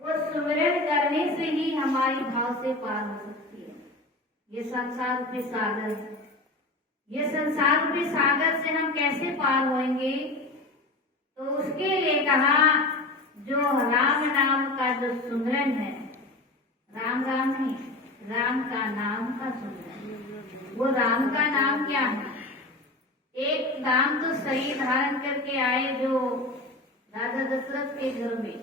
वो सुमिरन करने से ही हमारी भाव से पार हो सकती है। ये संसार रूपी सागर है। ये संसार रूपी सागर से हम कैसे पार होंगे? तो उसके लिए कहा, जो राम नाम का जो सुमिरन है, राम राम नहीं, राम का नाम का सुमिरन। वो राम का नाम क्या है? एक नाम तो सही धारण करके आए जो राजा दशरथ के घर में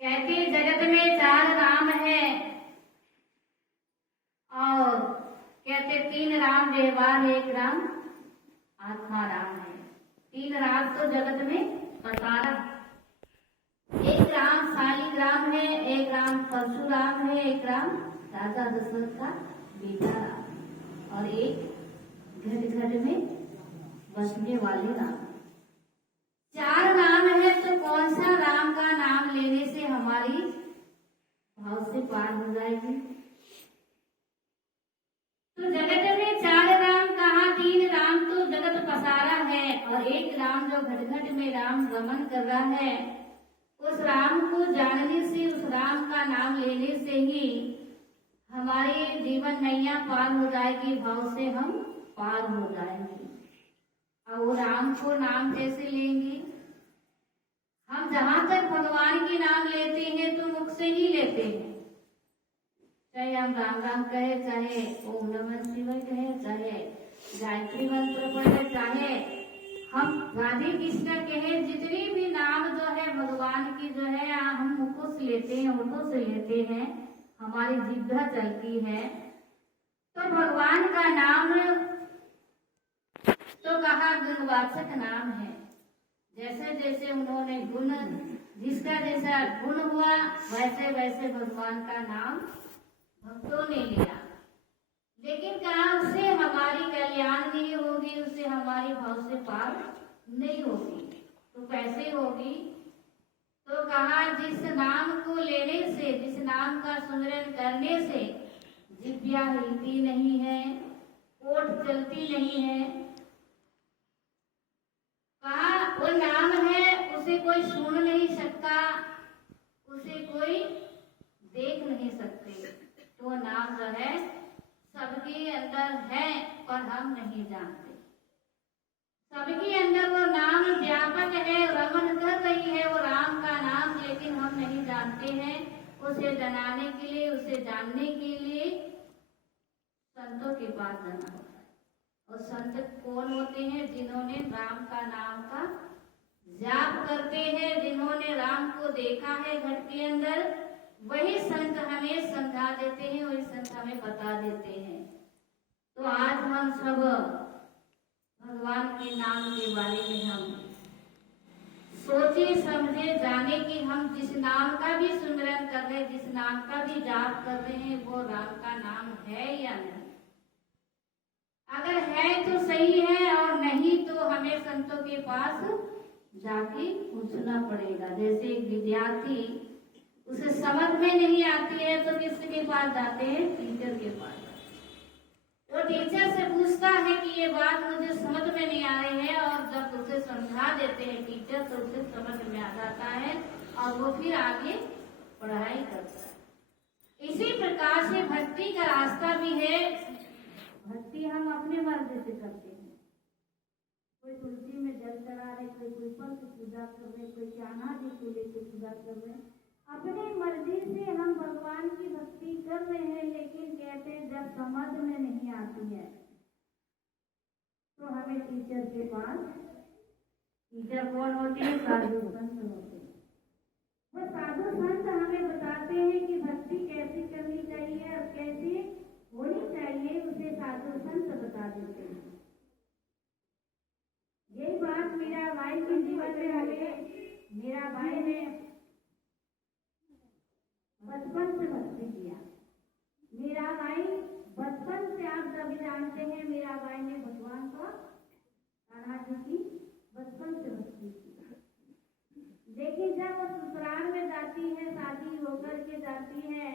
कहते, जगत में 4 राम है और कहते 3 राम व्यवहार, 1 राम आत्मा राम है। 3 राम तो जगत में पसारा। 1 राम शालिग्राम है, 1 राम परशुराम है, 1 राम राजा दशरथ का बेटा राम, और 1 घट घट में बसने वाले राम। 4 नाम है, तो कौन सा राम का नाम लेने से हमारी भाव से पार हो जाएगी? तो जगत में 4 राम कहा, 3 राम तो जगत पसारा है और 1 राम जो घट घट में राम गमन कर रहा है। उस राम को जानने से, उस राम का नाम लेने से ही हमारी जीवन नैया पार हो जाएगी, भाव से हम पार हो जाएंगे। और वो राम को नाम कैसे लेंगे? हम जहां तक भगवान के नाम लेते हैं तो मुख से ही लेते हैं, चाहे हम राम राम कहे, चाहे ओम नमः शिवाय कहे, चाहे गायत्री मंत्र पढ़े, चाहे हम राधे कृष्ण कहे, जितनी भी नाम जो है भगवान की जो है हम मुखों से लेते हैं, होठों से लेते हैं, हमारी जिह्वा चलती है। तो भगवान का नाम तो कहा गुणवाचक नाम है। जैसे जैसे उन्होंने गुण, जिसका जैसा गुण हुआ वैसे वैसे भगवान का नाम भक्तों ने लिया। लेकिन कहा उससे हमारी कल्याण नहीं होगी, उससे हमारी भाव से पार नहीं होगी। तो कैसे होगी? तो कहा जिस नाम को लेने से, जिस नाम का सुमिरन करने से जिह्वा हिलती नहीं है, ओठ चलती नहीं है, कहा वो नाम है, उसे कोई सुन नहीं सकता, उसे कोई देख नहीं सकते। तो वो नाम जो है सबके अंदर है पर हम नहीं जानते। सबके अंदर वो नाम व्यापक है, रमन कर रही है वो राम का नाम, लेकिन हम नहीं जानते हैं। उसे जनाने के लिए, उसे जानने के लिए संतों के पास जाना होता है। और संत कौन होते हैं? जिन्होंने राम का नाम का जाप करते हैं, जिन्होंने राम को देखा है घट के अंदर, वही संत हमें समझा देते हैं, वही संत हमें बता देते हैं। तो आज हम सब भगवान के नाम के बारे में हम सोचे समझे जाने कि हम जिस नाम का भी सुमिरन कर रहे, जिस नाम का भी जाप कर रहे हैं, वो राम का नाम है या नहीं। अगर है तो सही है, और नहीं तो हमें संतों के पास जाके पूछना पड़ेगा। जैसे एक विद्यार्थी, उसे समझ में नहीं आती है तो किसके पास जाते हैं? टीचर के पास। वो टीचर से पूछता है कि ये बात मुझे समझ में नहीं आ रही है, और जब उसे समझा देते हैं टीचर तो उसे समझ में आ जाता है और वो फिर आगे पढ़ाई करता है। इसी प्रकार से भक्ति का रास्ता भी है। भक्ति हम अपने मर्जी से करते हैं। कोई तुलसी में जल चढ़ा रहे, कोई पीपल की पूजा कर रहे, कोई कान्हा जी को लेकर पूजा कर रहे। अपने मर्जी से हम भगवान की भक्ति कर रहे हैं, लेकिन कहते हैं जब समझ में नहीं आती है तो हमें टीचर के पास, टीचर कौन होते हैं? साधु संत होते हैं। वो साधु संत हमें बताते हैं कि भक्ति कैसे करनी चाहिए और कैसे होनी चाहिए, उसे साधु संत बता देते हैं। यही बात मेरा भाई के जीवन में हमें, मेरा भाई ने बचपन से भक्ति किया। मेरा भाई बचपन से, आप सभी जानते हैं, मेरा भाई ने भगवान का, कान्हा जी की बचपन से भक्ति की। लेकिन जब वो ससुराल में जाती है, शादी होकर के जाती है,